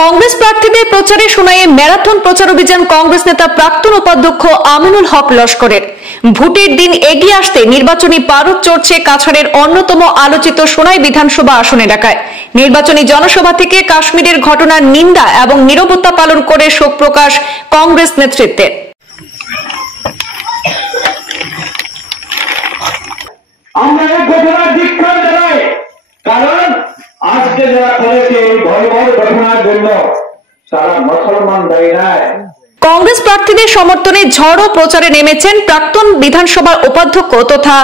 কংগ্রেস প্রার্থীদের প্রচারে শোনায় ম্যারাথন প্রচার অভিযান কংগ্রেস নেতা প্রাক্তন উপাধ্যক্ষ আমিনুল হক লস্করের। ভোটের দিন এগিয়ে আসতে নির্বাচনী পারদ চড়ছে কাছাড়ের অন্যতম আলোচিত সোনাই বিধানসভা আসন এলাকায়। নির্বাচনী জনসভা থেকে কাশ্মীরের ঘটনার নিন্দা এবং নীরবতা পালন করে শোক প্রকাশ কংগ্রেস নেতৃত্বের। আমরা এই ঘটনার ধিক্কার জানাই, কারণ আজকে যারা করেছে এই ভয়াবহ ঘটনার জন্য সারা মুসলমান দায়ী নয়। কংগ্রেস প্রার্থীদের সমর্থনে ঝড় প্রচারে নেমেছেন প্রাক্তন বিধানসভার উপাধ্যক্ষ তথা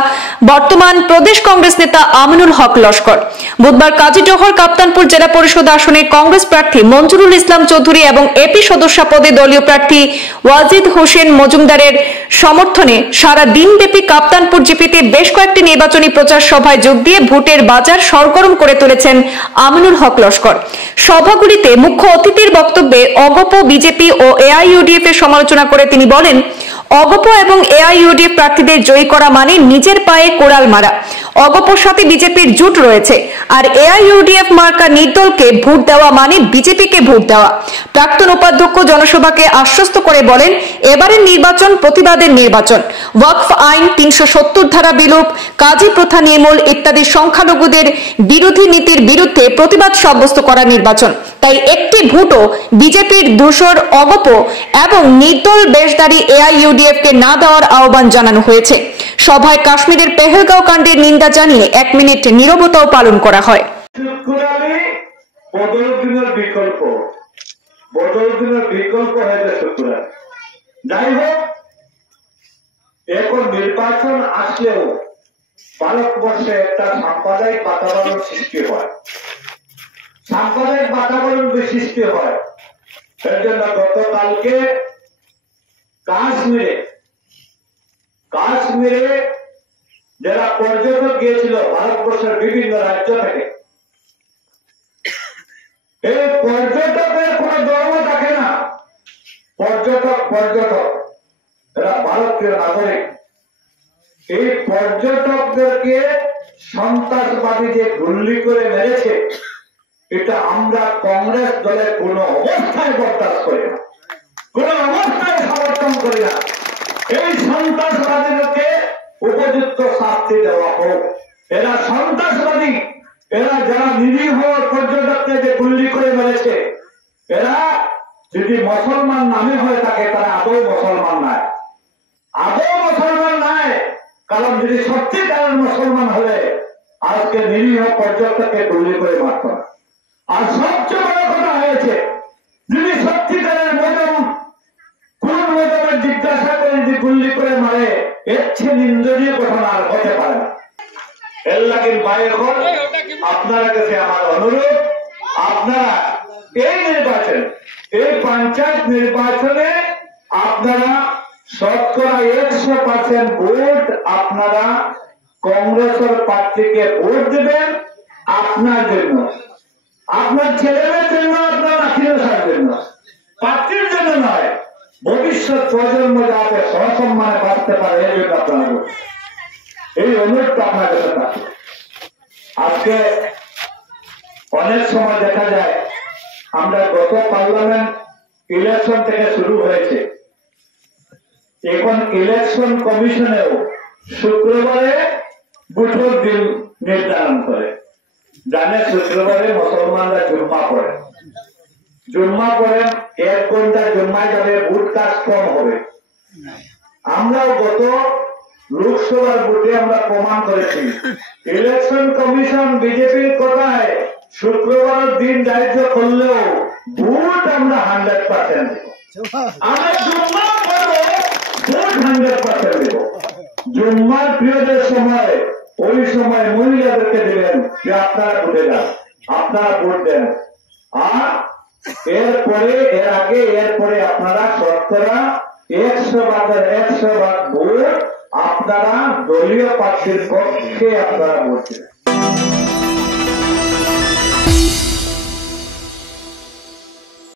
বর্তমান প্রদেশ কংগ্রেস নেতা আমিনুল হক লস্কর। বুধবার কাজীজহর কাপ্তানপুর জেলা পরিষদ আসনে কংগ্রেস প্রার্থী মঞ্জুরুল ইসলাম চৌধুরী এবং এপি সদস্য পদে দলীয় প্রার্থী ওয়াজিদ হোসেন মজুমদারের সমর্থনে সারা দিনব্যাপী কাপ্তানপুর জিপিতে বেশ কয়েকটি নির্বাচনী প্রচার সভায় যোগ দিয়ে ভোটের বাজার সরগরম করে তুলেছেন আমিনুল হক লস্কর। সভাগুলিতে মুখ্য অতিথির বক্তব্যে অগপ, বিজেপি ও এআইইউডিএফ এর সমালোচনা করে তিনি বলেন, অগপ এবং এআইইউডিএফ প্রার্থীদের জয়ী করা মানে নিজের পায়ে কোড়াল মারা। অগপর সাথে বিজেপির জোট রয়েছে, আর এআইইউডিএফ মার্কা নির্দলকে ভোট দেওয়া মানে বিজেপিকে ভোট দেওয়া। প্রাক্তন উপাধ্যক্ষ জনসভাকে আশ্বস্ত করে বলেন, এবারের নির্বাচন প্রতিবাদের নির্বাচন। ওয়াকফ আইন, 370 ধারা বিলোপ, কাজী প্রথা নির্মূল ইত্যাদি সংখ্যালঘুদের বিরোধী নীতির বিরুদ্ধে প্রতিবাদ সাব্যস্ত করা নির্বাচন। তাই একটি ভোটও বিজেপির ধূসর অগপ এবং নির্দল বেশধারী এআইইউডিএফ কে না দেওয়ার আহ্বান জানানো হয়েছে। সভায় কাশ্মীরের পেহেলগাঁও কাণ্ডের নিন্দা জানিয়ে 1 মিনিট নীরবতাও পালন করা হয়। যাই হোক, এখন নির্বাচন আসলেও ভারতবর্ষে একটা সাম্প্রদায়িক বাতাবরণ সৃষ্টি হয়, সাম্প্রদায়িক বাতাবরণ সৃষ্টি হয়। এর জন্য গতকালকে কাশ্মীরে যারা পর্যটক গিয়েছিল ভারতবর্ষের বিভিন্ন রাজ্য থেকে, এই পর্যটকের কোন ধর্ম থাকে না। পর্যটক এরা ভারতীয় নাগরিক। এই পর্যটকদেরকে সন্ত্রাসবাদী যে গুলি করে মেরেছে, এটা আমরা কংগ্রেস দলের কোন অবস্থায় বরদাস্ত করি না, কোন অবস্থায় সমর্থন করি না। এই সন্ত্রাসবাদীদেরকে উপযুক্ত শাস্তি দেওয়া হোক। এরা সন্ত্রাসবাদী, এরা যারা নিরীহ পর্যটককে যে গুলি করে মেরেছে, এরা যদি মুসলমান নামে হয়ে থাকে তারা আদৌ মুসলমান নয়, আদৌ মুসলমান নয়। কারণ যদি সত্যিকারের মুসলমান হলে আজকে নিরীহ পর্যটককে গুলি করে মারত না। আর সবচেয়ে বড় কথা হয়েছে, যদি সত্যিকারের কোন মজমের জিজ্ঞাসা করে যদি গুলি করে মারে, এর চেয়ে নিন্দনীয় ঘটনা আর হতে পারে না। এর লাগে এখন আপনার কাছে আমার অনুরোধ, আপনারা এই নির্বাচন, এই পঞ্চায়েত নির্বাচনে আপনারা শতকরা 100% ভোট আপনারা কংগ্রেসের প্রার্থীকে ভোট দেবেন। আপনার জন্য, আপনার ছেলেমেয়ের জন্য, আপনার আত্মীয়তার জন্য, প্রার্থীর জন্য নয়, ভবিষ্যৎ প্রজন্ম যাতে সসম্মানে বাঁচতে পারে এই জন্য আপনারা ভোট। এই অনুরোধটা আপনার কাছে থাকবে। আজকে অনেক সময় দেখা যায়, আমরা গত পার্লামেন্ট ইলেকশন থেকে শুরু হয়েছে, এখন ইলেকশন কমিশনেও শুক্রবারে ভোটের দিন নির্ধারণ করে। জানে শুক্রবারে মুসলমানরা জুম্মা পড়েন, 1 ঘন্টা জুম্মায় যাবে, ভোট কাজ কম হবে। আমরাও গত লোকসভার ভোটে আমরা প্রমাণ করেছি, ইলেকশন কমিশন বিজেপির কথায় শুক্রবার দিন ধার্য করলেও ভোট আমরা 100% দেব। আমরা জুম্মা করবো, ভোট 100% দেব। জুম্মার পিরিয়ডের সময়, ওই সময় মহিলাদেরকে দিলেন যে আপনারা ভোটে যান, আপনারা ভোট দেন। আর এরপরে, এর আগে, এরপরে আপনারা শতকরা 100% ভোট আপনারা দলীয় প্রার্থীর পক্ষে আপনারা ভোট দেবেন।